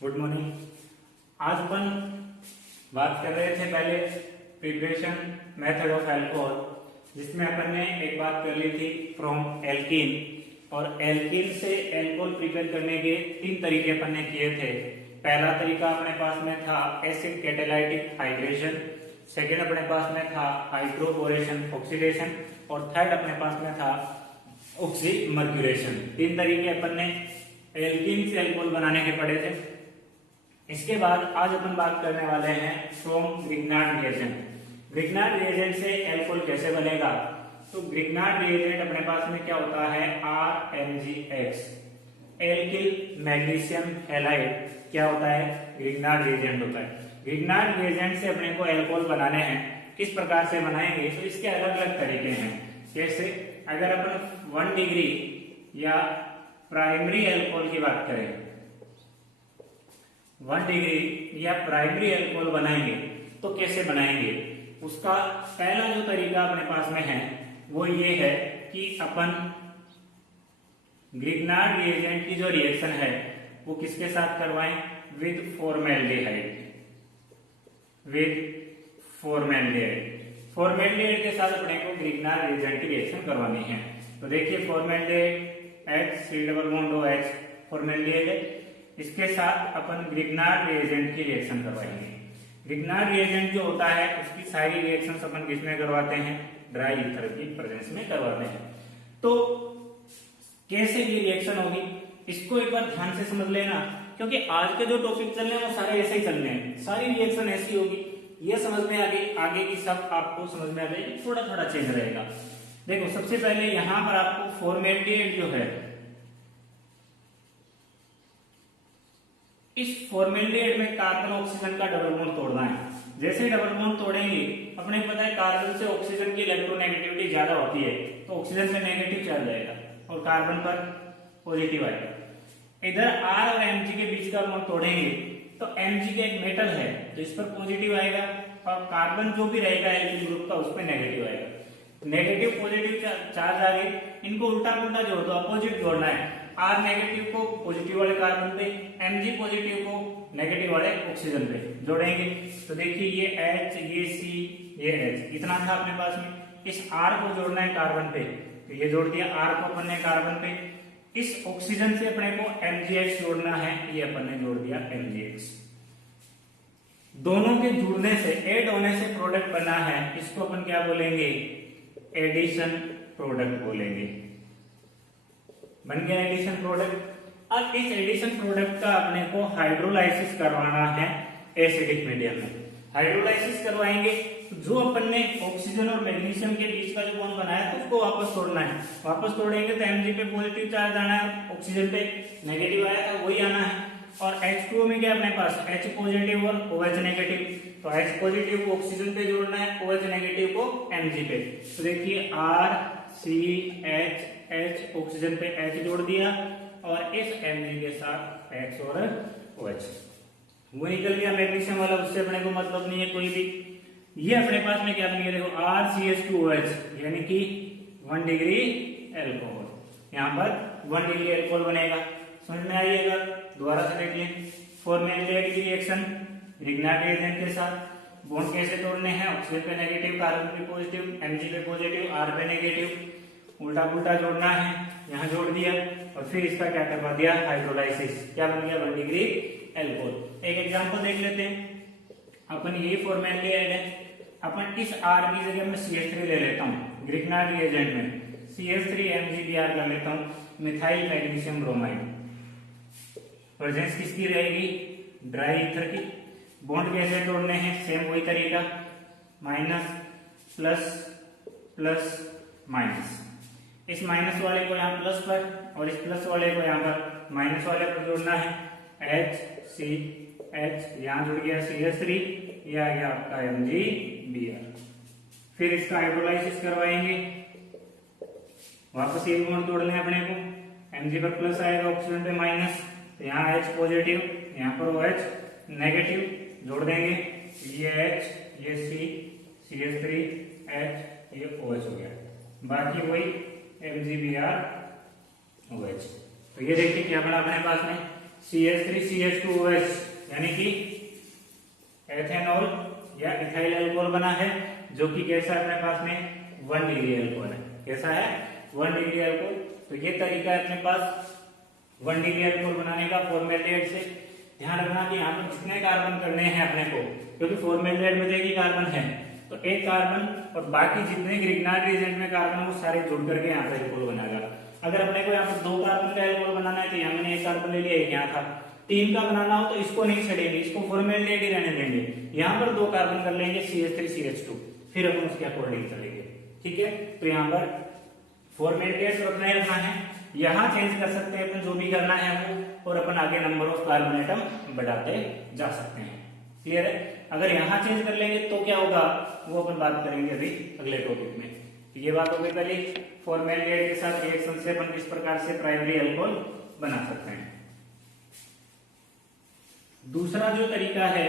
Good morning. आज अपन बात कर रहे थे पहले प्रिपरेशन मेथड ऑफ अल्कोहल, जिसमें अपन ने एक बात कर ली थी फ्रॉम एल्कीन, और एल्कीन से अल्कोहल प्रिपेयर करने के 3 तरीके अपन ने किए थे। पहला तरीका अपने पास में था एसिड कैटालाइटिक हाइड्रेशन, सेकेंड अपने पास में था हाइड्रोबोरेशन ऑक्सीडेशन, और थर्ड अपने पास में था ऑक्सीमर्क्यूरेशन। 3 तरीके अपन ने एल्कीन से अल्कोहल बनाने के पढ़े थे। इसके बाद आज अपन बात करने वाले हैं from Grignard reagent. Grignard reagent से अल्कोहल कैसे बनेगा? तो ग्रिग्नार्ड रिएजेंट अपने पास में क्या होता है, RMgX, एल्किल मैग्नीशियम हैलाइड क्या होता है, ग्रिग्नार्ड रिएजेंट होता है। ग्रिग्नार्ड रिएजेंट से अपने को अल्कोहल बनाने हैं, किस प्रकार से बनाएंगे? तो इसके अलग अलग तरीके हैं। जैसे अगर अपन 1 डिग्री या प्राइमरी अल्कोहल की बात करें, 1 डिग्री या प्राइमरी अल्कोहल बनाएंगे तो कैसे बनाएंगे? उसका पहला जो तरीका अपने पास में है वो ये है कि अपन ग्रिग्नार्ड रिएजेंट की जो रिएक्शन है वो किसके साथ करवाएं? With formaldehyde. फॉर्मेल्डिहाइड के साथ अपने को ग्रिग्नार्ड रिएजेंट की रिएक्शन करवानी है। तो देखिए फॉर्मेल्डिहाइड H3 फॉर्मेल्डिहाइड है, इसके साथ अपन ग्रिग्नार्ड रिएजेंट की रिएक्शन करवाएंगे। ग्रिग्नार्ड रिएजेंट जो होता है उसकी सारी रिएक्शंस अपन किसमें करवाते हैं? ड्राई ईथर की प्रेजेंस में करवाते हैं। तो कैसे ये रिएक्शन होगी इसको एक बार ध्यान से समझ लेना, क्योंकि आज के जो टॉपिक चल रहे हैं वो सारे ऐसे ही चल रहे हैं, सारी रिएक्शन ऐसी होगी। ये समझ में आगे की सब आपको समझ में आ जाएगी, थोड़ा थोड़ा चेंज रहेगा। देखो सबसे पहले यहां पर आपको फॉर्मेल्डिहाइड जो है, इस फॉर्मेल्डिहाइड में कार्बन ऑक्सीजन का डबल बॉन्ड तोड़ना है। जैसे डबल बॉन्ड तोड़ेंगे, अपने को पता है कार्बन से ऑक्सीजन की इलेक्ट्रोनेगेटिविटी ज्यादा होती है, तो ऑक्सीजन से नेगेटिव चार्ज आएगा और कार्बन पर पॉजिटिव आएगा। इधर R और Mg के बीच का बॉन्ड तोड़ेंगे तो Mg का एक मेटल है तो इस पर पॉजिटिव आएगा, और कार्बन जो भी रहेगा एल्किल ग्रुप का उस पर नेगेटिव आएगा। नेगेटिव पॉजिटिव चार्ज आ गए, इनको उल्टा पुल्टा जोड़ दो, अपोजिट जोड़ना है। R नेगेटिव को पॉजिटिव वाले कार्बन पे, Mg पॉजिटिव को नेगेटिव वाले ऑक्सीजन पे जोड़ेंगे। तो देखिए ये H, ये C, ये H, इतना था अपने पास में। इस R को जोड़ना है कार्बन पे, तो ये जोड़ दिया R को अपन ने कार्बन पे। इस ऑक्सीजन से अपने को MgX जोड़ना है, ये अपन ने जोड़ दिया MgX। दोनों के जुड़ने से, ऐड होने से प्रोडक्ट बना है, इसको अपन क्या बोलेंगे? एडिशन प्रोडक्ट बोलेंगे। बन गया एडिशन प्रोडक्ट। अब इस एडिशन प्रोडक्ट का अपने को हाइड्रोलाइसिस करवाना है एसिडिक मीडियम में। हाइड्रोलाइसिस करवाएंगे तो जो अपन ने ऑक्सीजन और मैग्नीशियम के बीच का जो बॉन्ड बनाया तो उसको वापस तोड़ना है। वापस तोड़ेंगे तो Mg पे पॉजिटिव चार्ज आना है, ऑक्सीजन पे नेगेटिव आया था वही आना है। और H2O में क्या अपने पास H पॉजिटिव और OH नेगेटिव, तो H पॉजिटिव को ऑक्सीजन पे जोड़ना है, OH नेगेटिव को Mg पे। तो देखिए RCH ऑक्सीजन पे H जोड़ दिया और इस Mg के साथ H और OH, वो निकल गया मैग्नीशियम वाला, उससे अपने को मतलब नहीं है कोई भी। ये अपने पास में क्या बन गया? देखो RCH2OH, यानी कि 1 डिग्री अल्कोहल। यहाँ पर 1 डिग्री अल्कोहल बनेगा, समझ में आइएगा। दोबारा से देखिए फॉर्मेल्डिहाइड की रिएक्शन ग्रिग्नार्ड रिएजेंट के साथ, बॉन्ड कैसे तोड़ने हैं? ऑक्सीजन पे नेगेटिव, कार्बन पे पॉजिटिव, Mg पे पॉजिटिव, R पे नेगेटिव, उल्टा पुल्टा जोड़ना है, यहाँ जोड़ दिया और फिर इसका क्या करवा दिया? हाइड्रोलाइसिस। क्या बन गया? 1 डिग्री अल्कोहल। एक एग्जांपल देख लेते हैं। अपन ये फॉर्मेल्डिहाइड है, अपन इस R की जगह में CH3 ले लेता हूँ ग्रिग्नार्ड रिएजेंट में, CH3MgBr कर लेता हूँ, मिथाइल मैग्नीशियम ब्रोमाइड। प्रेजेंस किसकी रहेगी? ड्राई ईथर की। बॉन्ड कैसे तोड़ने हैं? सेम वही तरीका, माइनस प्लस प्लस माइनस। इस माइनस वाले को यहाँ प्लस पर और इस प्लस वाले को यहाँ पर माइनस वाले पर जोड़ना है। HCH यहाँ जुड़ गया CH3, ये आ गया आपका MgBr। फिर इसका हाइड्रोलाइसिस करवाएंगे, वापस ये बॉन्ड तोड़ने हैं अपने को। Mg पर प्लस आएगा, ऑक्सीजन पे माइनस, तो यहाँ H पॉजिटिव, यहाँ पर OH नेगेटिव, जोड़ देंगे। ये H, ये C, CH3, H, ये OH हो गया, बाकी वही MgBr OH। तो ये देखिए क्या बना अपने पास में CH3CH2OH यानी कि एथेनॉल या इथाइल अल्कोहल बना है, जो कि कैसा है अपने पास में 1 डिग्री अल्कोहल है। कैसा है 1 डिग्री अल्कोहल। तो ये तरीका है अपने पास 1 डिग्री अल्कोहल बनाने का फॉर्मेल्डिहाइड से। ध्यान रखना कि यहाँ पर जितने कार्बन करने हैं अपने को, क्योंकि फॉर्मेल्डिहाइड में एक ही कार्बन है, तो एक कार्बन और बाकी जितने ग्रिग्नार्ड रिएजेंट में कार्बन वो सारे जुड़ करके यहाँ पर अल्कोहल बनेगा। अगर अपने को यहाँ पर 2 कार्बन का अल्कोहल बनाना है तो यहाँ मैंने 1 कार्बन ले लिया, एक यहाँ था। 3 का बनाना हो तो इसको नहीं छेड़ेंगे, इसको फॉर्मेल्डिहाइड ही रहने देंगे। यहाँ पर 2 कार्बन कर लेंगे CH3CH2, फिर अपन उसके अकॉर्डिंग चलेंगे। ठीक है, तो यहाँ पर फॉर्मेल्डिहाइड रखना ही रखना है, यहाँ चेंज कर सकते हैं अपन जो भी करना है वो, और अपन आगे नंबर ऑफ कार्बन एटम बढ़ाते जा सकते हैं। क्लियर है। अगर यहाँ चेंज कर लेंगे तो क्या होगा वो अपन बात करेंगे अभी अगले टॉपिक में। तो ये बात हो गई पहले फॉर्मेल्डिहाइड के साथ रिएक्शन से अपन किस प्रकार से प्राइमरी अल्कोहल बना सकते हैं। दूसरा जो तरीका है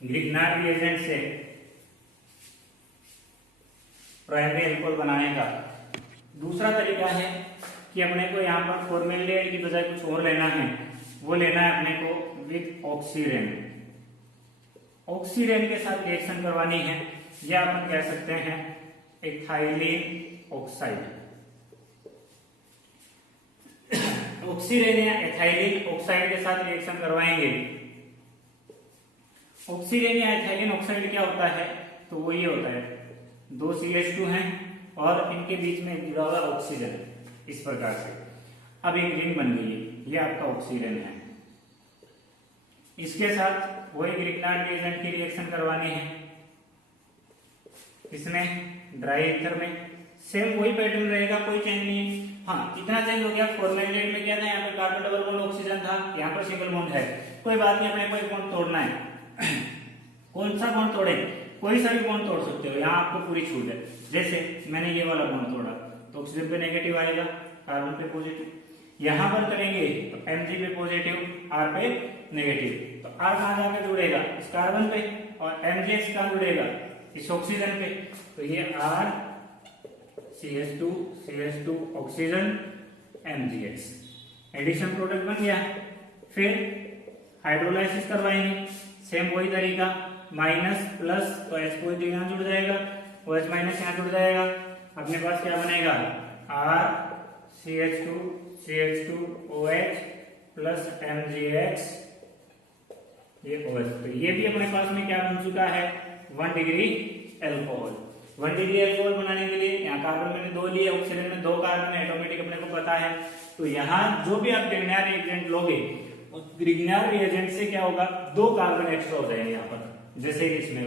ग्रिग्नार्ड रिएजेंट से प्राइमरी अल्कोहल बनाने का, दूसरा तरीका है कि अपने को यहाँ पर फॉर्मेल्डिहाइड की बजाय कुछ और लेना है। वो लेना है अपने को विद ऑक्सीरेन। ऑक्सीरेन के साथ रिएक्शन करवानी है, या अपन कह सकते हैं एथाइलिन ऑक्साइड। ऑक्सीरेन या एथाइलिन ऑक्साइड के साथ रिएक्शन करवाएंगे। ऑक्सीरेन या एथाइलिन ऑक्साइड क्या होता है, तो वो ये होता है 2 CH2 हैं और इनके बीच में जुड़ा हुआ ऑक्सीजन इस प्रकार से। अब एक रिंग बन गई है, ये आपका ऑक्सीजन है। इसके साथ वही ग्रिग्नार्ड रिएजेंट की रिएक्शन करवानी है। इसमें ड्राई ईथर में सेम वही पैटर्न रहेगा, कोई चेंज नहीं है। हाँ, इतना चेंज हो गया, फॉर्मेल्डिहाइड में क्या था, यहाँ पे कार्बन डबल बॉन्ड ऑक्सीजन था, यहाँ पर सिंगल बॉन्ड है। कोई बात नहीं, अपने को एक बॉन्ड तोड़ना है। कौन सा बॉन्ड तोड़े, कोई सा भी बॉन्ड तोड़ सकते हो, यहाँ आपको पूरी छूट है। जैसे मैंने ये वाला बॉन्ड तोड़ा तो ऑक्सीजन पे नेगेटिव आएगा, कार्बन पे पॉजिटिव। यहां पर करेंगे तो Mg पे पॉजिटिव, R पे नेगेटिव। तो R कहां जाकर जुड़ेगा, इस कार्बन पे, और MgX कहां जुड़ेगा, इस ऑक्सीजन पे। तो ये R CH2 oxygen MgX addition product बन गया। फिर हाइड्रोलाइसिस करवाएंगे, सेम वही तरीका, माइनस प्लस तो H पॉजिटिव यहां जुड़ जाएगा, OH माइनस यहां जुड़ जाएगा। अपने पास क्या बनेगा, R CH2OH प्लस MgX ये OH। तो ये भी अपने पास में क्या बन चुका है 1 डिग्री अल्कोहल। 1 डिग्री अल्कोहल बनाने के लिए यहाँ कार्बन मैंने 2 लिए, ऑक्सीजन में 2 कार्बन है, ऑटोमेटिक अपने को पता है। तो यहाँ जो भी आप ग्रिग्नार्ड रिएजेंट लोगे, ग्रिग्नार्ड रिएजेंट से क्या होगा, 2 कार्बन एक्स्ट्रा हो जाएंगे यहाँ पर। जैसे इसमें,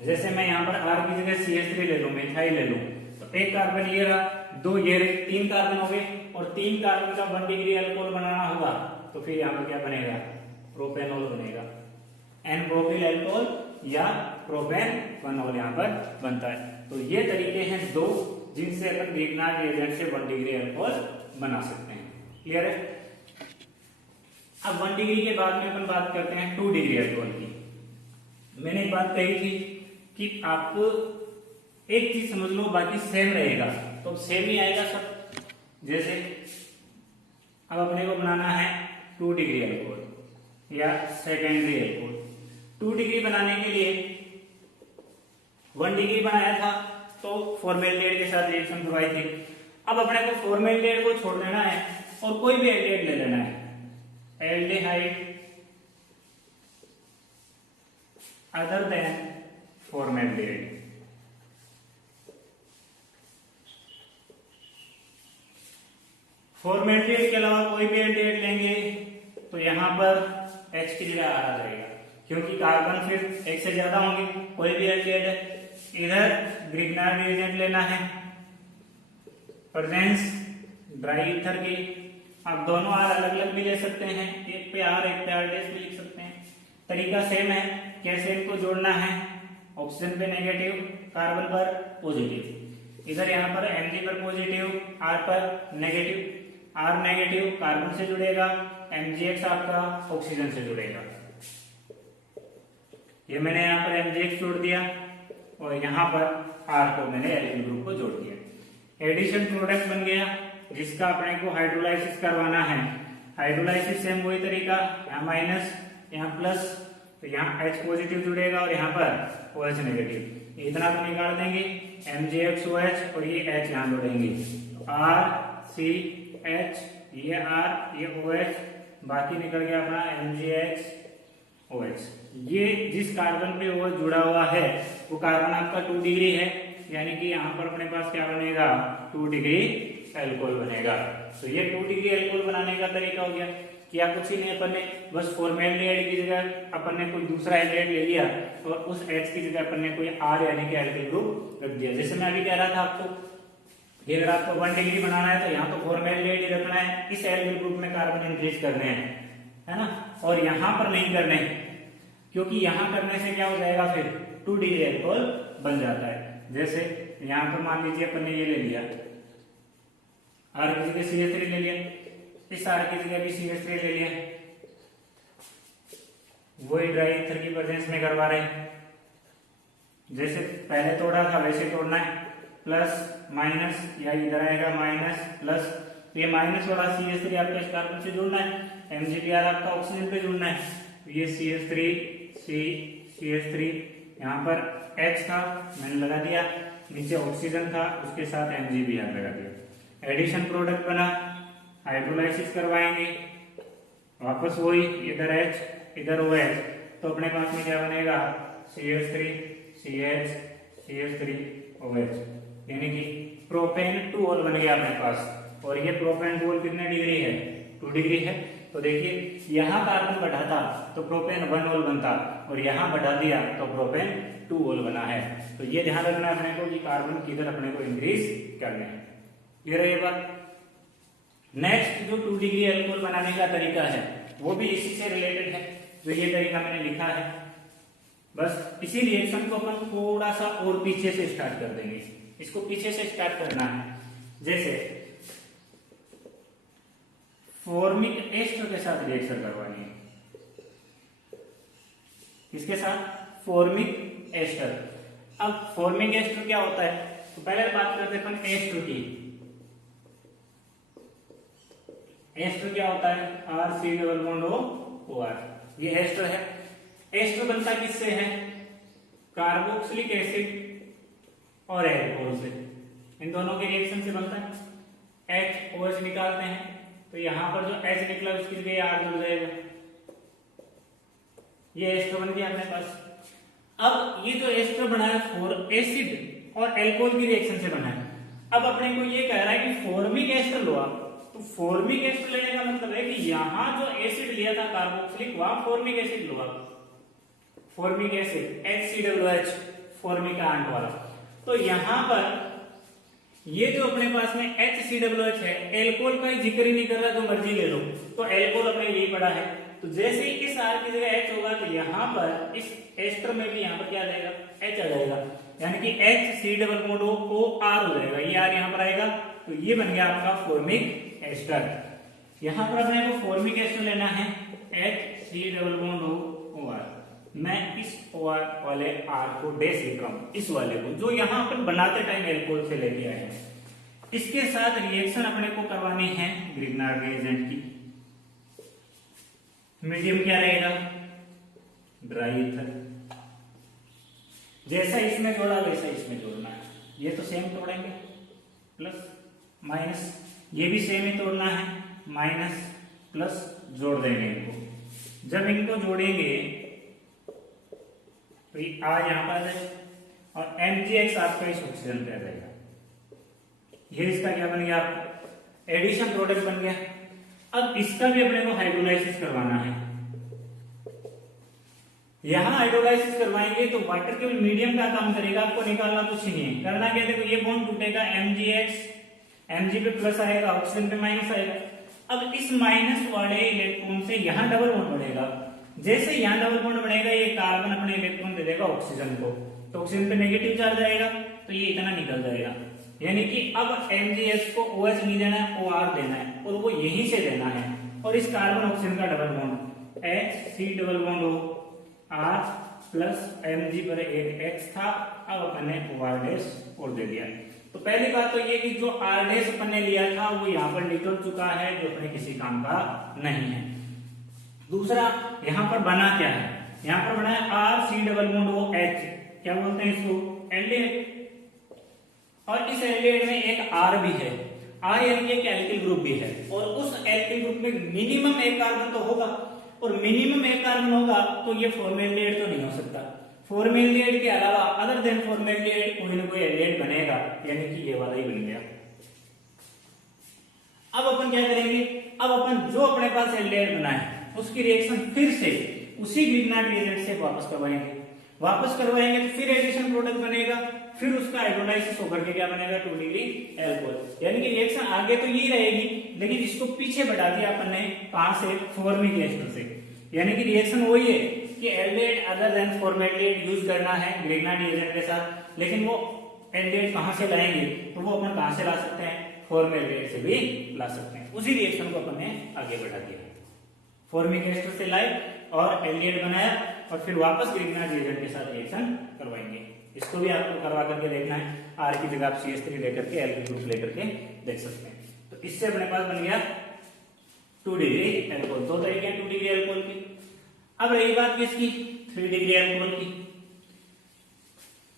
जैसे मैं यहाँ पर R की जगह CH3 ले लूं, मिथाइल ले लूं, तो 1 कार्बन ये रहा, 2 ये रहे, 3 कार्बन हो गए, और 3 कार्बन का 1 डिग्री अल्कोहल बनाना होगा तो फिर यहाँ पर क्या बनेगा, प्रोपेनॉल बनेगा। एन प्रोपिल अल्कोहल या प्रोपेनॉल यहाँ पर बनता है। तो ये तरीके हैं 2 जिनसे अपन ग्रिग्नार्ड रिएजेंट से 1 डिग्री अल्कोहल बना सकते हैं। क्लियर है। अब 1 डिग्री के बाद में अपन बात करते हैं 2 डिग्री अल्कोहल की। मैंने एक बात कही थी कि आप एक चीज समझ लो, बाकी सेम रहेगा, तो सेम ही आएगा सब। जैसे अब अपने को बनाना है 2 डिग्री अल्कोहल या सेकेंडरी अल्कोहल। 2 डिग्री बनाने के लिए 1 डिग्री बनाया था तो फॉर्मेल्डिहाइड के साथ रिएक्शन करवाई थी। अब अपने को फॉर्मेल्डिहाइड को छोड़ देना है और कोई भी एल्डिहाइड ले लेना है, aldehyde other than formaldehyde. Formaldehyde के अलावा कोई भी एल्डिहाइड लेंगे तो यहां पर H की जगह R आ जाएगा, क्योंकि कार्बन फिर एक से ज्यादा होंगे। कोई भी एल्डिहाइड है, इधर ग्रिग्नार्ड रिएजेंट लेना है, प्रेजेंस ड्राई ईथर की। आप दोनों R अलग अलग भी ले सकते हैं, एक पे R एक पे R डैश भी लिख सकते हैं। तरीका सेम है, कैसे इनको जोड़ना है, ऑक्सीजन पे नेगेटिव, कार्बन पर पॉजिटिव। इधर यहाँ पर Mg पर पॉजिटिव, R पर नेगेटिव, R नेगेटिव कार्बन से जुड़ेगा, MgX आपका ऑक्सीजन से जुड़ेगा। ये मैंने यहाँ पर MgX जोड़ दिया और यहाँ पर R को मैंने एल्किल ग्रुप को जोड़ दिया। एडिशन प्रोडक्ट बन गया जिसका अपने को हाइड्रोलाइसिस करवाना है। हाइड्रोलाइसिस सेम वही तरीका, यहाँ माइनस यहाँ प्लस, तो यहाँ H पॉजिटिव जुड़ेगा और यहाँ पर OH नेगेटिव, इतना तो निकाल देंगे MgXOH और ये H यहाँ जोड़ेंगे RCH, ये R ये OH, बाकी निकल गया अपना MgXOH। ये जिस कार्बन पे OH जुड़ा हुआ है वो कार्बन आपका 2 डिग्री है, यानी कि यहाँ पर अपने पास क्या बनेगा 2 डिग्री एल्कोहल बनेगा। तो ये 2 डिग्री एल्कोहल बनाने का तरीका हो गया। क्या कुछ ही नहीं, अपन ने बस फॉर्मेल्डिहाइड की जगह अपन ने कोई दूसरा एल्डिहाइड ले लिया और उस H की जगह अपन ने कोई R यानी कि एल्किल ग्रुप रख दिया। जैसे मैं अभी कह रहा था आपको कि अगर आपको 1 डिग्री बनाना है तो यहाँ तो फॉर्मेल्डिहाइड ही रखना है, इस एल्किल ग्रुप में कार्बन इंक्रीज करने हैं, है ना, और यहाँ पर नहीं करने, क्योंकि यहाँ करने से क्या हो जाएगा फिर 2 डिग्री एल्कोहल बन जाता है। जैसे यहाँ पर मान लीजिए अपन ने ये ले लिया R की जगह CH3 ले लिया, इस R की जगह भी CH3 ले लिया, वही ड्राई ईथर की प्रेजेंस में करवा रहे हैं। जैसे पहले तोड़ा था वैसे तोड़ना है, प्लस माइनस या इधर आएगा माइनस प्लस, तो ये माइनस वाला CH3 आपका इस कार्बन से जुड़ना है, MgBr आपका ऑक्सीजन पे जुड़ना है, ये CH3 यहाँ पर H था मैंने लगा दिया, नीचे ऑक्सीजन था उसके साथ MgBr लगा दिया, एडिशन प्रोडक्ट बना, हाइड्रोलाइसिस करवाएंगे, वापस वही इधर H इधर OH, तो अपने पास में क्या बनेगा CH3 CH CH3 OH, यानी कि प्रोपेन 2 ओल बन गया अपने पास। और ये प्रोपेन 2 ओल कितने डिग्री है 2 डिग्री है। तो देखिए यहाँ कार्बन बढ़ा था तो प्रोपेन 1 ओल बनता, और यहाँ बढ़ा दिया तो प्रोपेन 2 ओल बना है। तो ये ध्यान रखना है अपने को कि कार्बन किधर अपने को इंक्रीज करने हैं। क्लियर है ये बात। नेक्स्ट जो 2 डिग्री एल्कोहल बनाने का तरीका है वो भी इसी से रिलेटेड है, जो ये तरीका मैंने लिखा है। बस इसी रिएक्शन को अपन थोड़ा सा और पीछे से स्टार्ट कर देंगे, इसको पीछे से स्टार्ट करना है। जैसे फॉर्मिक एस्टर के साथ रिएक्शन करवानी है, किसके साथ फॉर्मिक एस्टर। अब फॉर्मिक एस्टर क्या होता है, तो पहले बात करते हैं अपन एस्टर की। एस्टर क्या होता है RC≡OR, ये एस्टर है। एस्टर बनता किससे है, कार्बोक्सिलिक एसिड और एल्कोहल से, इन दोनों के रिएक्शन से बनता है। HOH निकालते हैं तो यहां पर जो H निकला उसकी जगह R जुड़ जाएगा, ये एस्टर बन गया अपने पास। अब ये जो एस्टर बना है फॉर एसिड और एल्कोहल की रिएक्शन से बना है। अब अपने को ये कह रहा है कि फॉर्मिक एस्टर लो आप, तो फॉर्मिक एस्टर लेने का मतलब है कि यहां जो एसिड लिया था कार्बोक्सिलिक, वहां फॉर्मिक एसिड लो आप, formic acid HCOH, formic ant वाला। तो यहां पर ये जो अपने पास में HCOH है, एल्कोहल का जिक्र ही नहीं कर रहा, जो मर्जी ले लो, तो एल्कोहल अपने यही पड़ा है। तो जैसे ही इस R की जगह H होगा तो यहाँ पर इस एस्टर में भी यहाँ पर क्या आ जाएगा H आ जाएगा, यानी कि HC≡OR हो जाएगा, ये R यहाँ पर आएगा, तो ये बन गया आपका फॉर्मिक एस्टर। यहाँ पर अपने को फॉर्मिक एस्टर लेना है HC≡OR। मैं इस OR वाले R को डैश लिख रहा हूं, इस वाले को जो यहाँ पर बनाते टाइम एल्कोहल से लेके आए हैं। इसके साथ रिएक्शन अपने को करवानी है ग्रिग्नार्ड रिएजेंट की। मीडियम क्या रहेगा ड्राई ईथर, जैसा इसमें जोड़ा वैसा इसमें जोड़ना है। ये तो सेम तोड़ेंगे, प्लस माइनस, ये भी सेम ही तोड़ना है, माइनस प्लस जोड़ देंगे इनको। जब इनको जोड़ेंगे तो ये R यहां पर आ जाएगा और MgX आपका इस ऑक्सीजन पे आ जाएगा। ये इसका क्या बन गया, एडिशन प्रोडक्ट बन गया। अब इसका भी अपने को हाइड्रोलाइसिस करवाना है। यहां हाइड्रोलाइसिस करवाएंगे तो वाटर केवल मीडियम का काम करेगा, आपको निकालना कुछ नहीं है। करना क्या, देखो ये बॉन्ड टूटेगा, MgX, Mg पे प्लस आएगा, ऑक्सीजन पे माइनस आएगा। अब इस माइनस वाले इलेक्ट्रॉन से यहां डबल बॉन्ड बढ़ेगा। जैसे यहां डबल बॉन्ड बढ़ेगा ये कार्बन अपने इलेक्ट्रॉन दे देगा ऑक्सीजन को, तो ऑक्सीजन पे नेगेटिव चार्ज आएगा, तो ये इतना निकल जाएगा। यानी कि अब MgS को OH नहीं देना है, OR देना है, और वो यहीं से देना है। और इस कार्बन ऑक्सीजन का double bond HC≡OR plus Mg पर एक X था, अब अपन ने OR डैश और दे दिया। तो पहली बात तो ये कि जो R डैश अपन ने लिया था वो यहाँ पर निकल चुका है, जो अपने किसी काम का नहीं है। दूसरा, यहाँ पर बना क्या है, यहाँ पर बना है RC डबल बॉन्ड OH, क्या बोलते हैं इसको, एल्डिहाइड। और इस एल्डिहाइड में एक R भी है, R यानी एक एल्किल ग्रुप भी है, और उस एल्किल ग्रुप में मिनिमम एक कार्बन तो होगा, और मिनिमम एक कार्बन होगा तो ये फॉर्मेल्डिहाइड तो नहीं हो सकता। फॉर्मेल्डिहाइड के अलावा अदर देन फॉर्मेल्डिहाइड कोई ना कोई एल्डिहाइड बनेगा, यानी कि ये वाला ही बन गया। अब अपन क्या करेंगे, अब अपन जो अपने पास एल्डिहाइड बना है उसकी रिएक्शन फिर से उसी ग्रिग्नार्ड रिएजेंट से वापस करवाएंगे तो फिर एडिशन प्रोडक्ट बनेगा, फिर उसका हाइड्रोलाइसिस होकर के क्या बनेगा, 2 डिग्री एल्कोहल। यानी कि रिएक्शन आगे तो यही रहेगी, लेकिन इसको पीछे बढ़ा दिया अपन ने, कहां से, फॉर्मिक एस्टर से। यानी कि रिएक्शन वही है कि aldehyde other than formaldehyde use करना है ग्रिग्नार्ड रिएजेंट के साथ, लेकिन वो एल्डिहाइड कहां से लाएंगे, तो वो अपन कहां से ला सकते हैं, फॉर्मेल्डिहाइड से भी ला सकते हैं। उसी रिएक्शन को अपन ने आगे बढ़ा दिया, फॉर्मिक एस्टर से लाए और एल्डिहाइड बनाया, और फिर वापस ग्रिग्नार्ड रिएजेंट के साथ रिएक्शन करवाएंगे। इसको भी आपको करवा करके देखना है, R की जगह आप CH3 लेकर के एल्किल ग्रुप लेकर के देख सकते हैं। तो इससे अपने पास बन गया 2 डिग्री एल्कोहल। 2 तरीके हैं 2 डिग्री एल्कोहल की। अब रही बात किसकी, 3 डिग्री एल्कोहल की।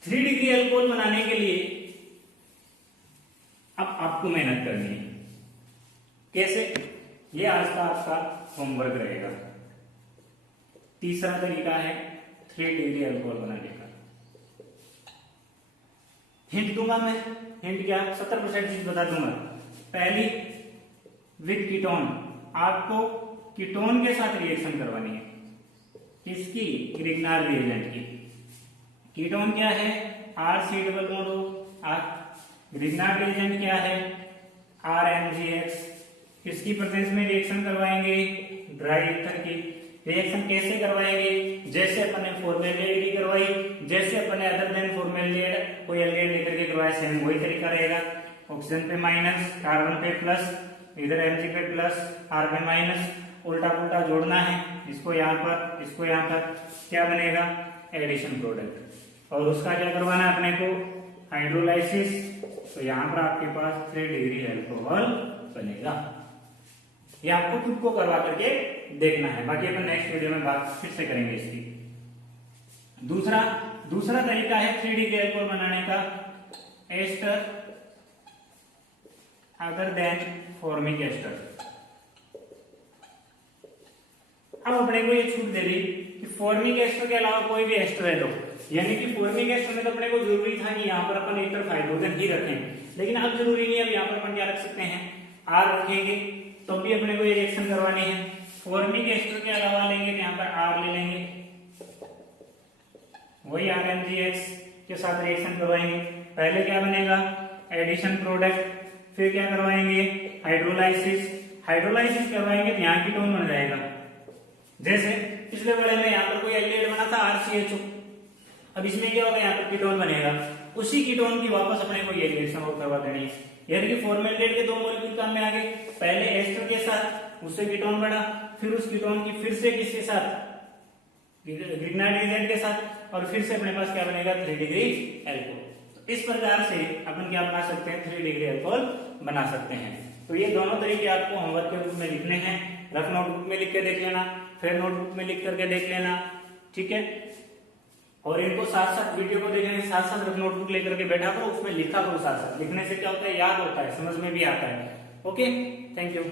3 डिग्री एल्कोहल बनाने के लिए अब आपको मेहनत करनी है। कैसे, ये आज का आपका होमवर्क रहेगा। तीसरा तरीका है 3 डिग्री एल्कोहल बनाने का। हिंट दूंगा मैं, हिंट क्या, 70% चीज बता दूंगा। पहली, विद कीटोन, आपको कीटोन के साथ रिएक्शन करवानी है। किसकी, ग्रिग्नार्ड रिएजेंट की। कीटोन क्या है, RC double bond O। Grignard reagent क्या है, RMgX। किसकी प्रेजेंस में रिएक्शन करवाएंगे, ड्राई ईथर की। रिएक्शन कैसे करवाएंगे, जैसे अपन ने फॉर्मेल्डिहाइड की करवाई, जैसे अपन ने अदर देन फॉर्मेल्डिहाइड कोई एल्डिहाइड लेकर के करवाया, सेम वही तरीका रहेगा। ऑक्सीजन पे माइनस, कार्बन पे प्लस, इधर Mg पे प्लस, R पे माइनस, उल्टा पुल्टा जोड़ना है, इसको यहाँ पर, इसको यहाँ पर, क्या बनेगा, एडिशन प्रोडक्ट। और उसका क्या करवाना है अपने को, हाइड्रोलाइसिस। तो यहाँ पर आपके पास 3 डिग्री एल्कोहल बनेगा। ये आपको खुद को करवा करके देखना है, बाकी अपन नेक्स्ट वीडियो में बात फिर से करेंगे इसकी। दूसरा तरीका है 3 डिग्री एल्कोहल बनाने का, ester other than formic ester. अब अपने को ये छूट दे दी कि फॉर्मिक एस्टर के अलावा कोई भी एस्टर है लो, यानी कि फॉर्मिक एस्टर में तो अपने को जरूरी था कि यहाँ पर अपन ईथर हाइड्रोजन ही रखें, लेकिन अब जरूरी नहीं है। अब यहाँ पर अपन क्या रख सकते हैं, R रखेंगे, तो भी अपने को ये रिएक्शन करवानी है। फॉर्मिक एस्टर के अलावा लेंगे तो यहाँ पर R ले लेंगे, वही RMgX के साथ रिएक्शन करवाएंगे। पहले क्या बनेगा, एडिशन प्रोडक्ट, फिर क्या करवाएंगे, हाइड्रोलाइसिस। हाइड्रोलाइसिस करवाएंगे तो यहाँ कीटोन बन जाएगा। जैसे पिछले वाले में यहाँ पर कोई एल्डिहाइड बना था RCHO, अब इसमें क्या होगा, यहाँ पर कीटोन बनेगा। उसी कीटोन की वापस अपने को ये रिएक्शन और करवा देनी है, यानी कि फॉर्मेल्डिहाइड के 2 मॉलिक्यूल काम में आ गए। पहले एस्टर के साथ, उससे कीटोन बना, फिर उस कीटोन की फिर से किसके साथ, ग्रिग्नार्ड रिएजेंट के साथ, और फिर से अपने पास क्या बनेगा, 3 डिग्री एल्कोहल। तो इस प्रकार से अपन क्या बना सकते हैं, 3 डिग्री एल्कोहल बना सकते हैं। तो ये दोनों तरीके आपको होमवर्क के रूप में लिखने हैं। रफ नोटबुक में लिख के देख लेना, फिर नोटबुक में लिख करके देख लेना, ठीक है। और इनको साथ साथ वीडियो को देखने के साथ साथ नोटबुक लेकर के बैठा करो, उसमें लिखा करो साथ साथ। लिखने से क्या होता है, याद होता है, समझ में भी आता है। Okay, thank you.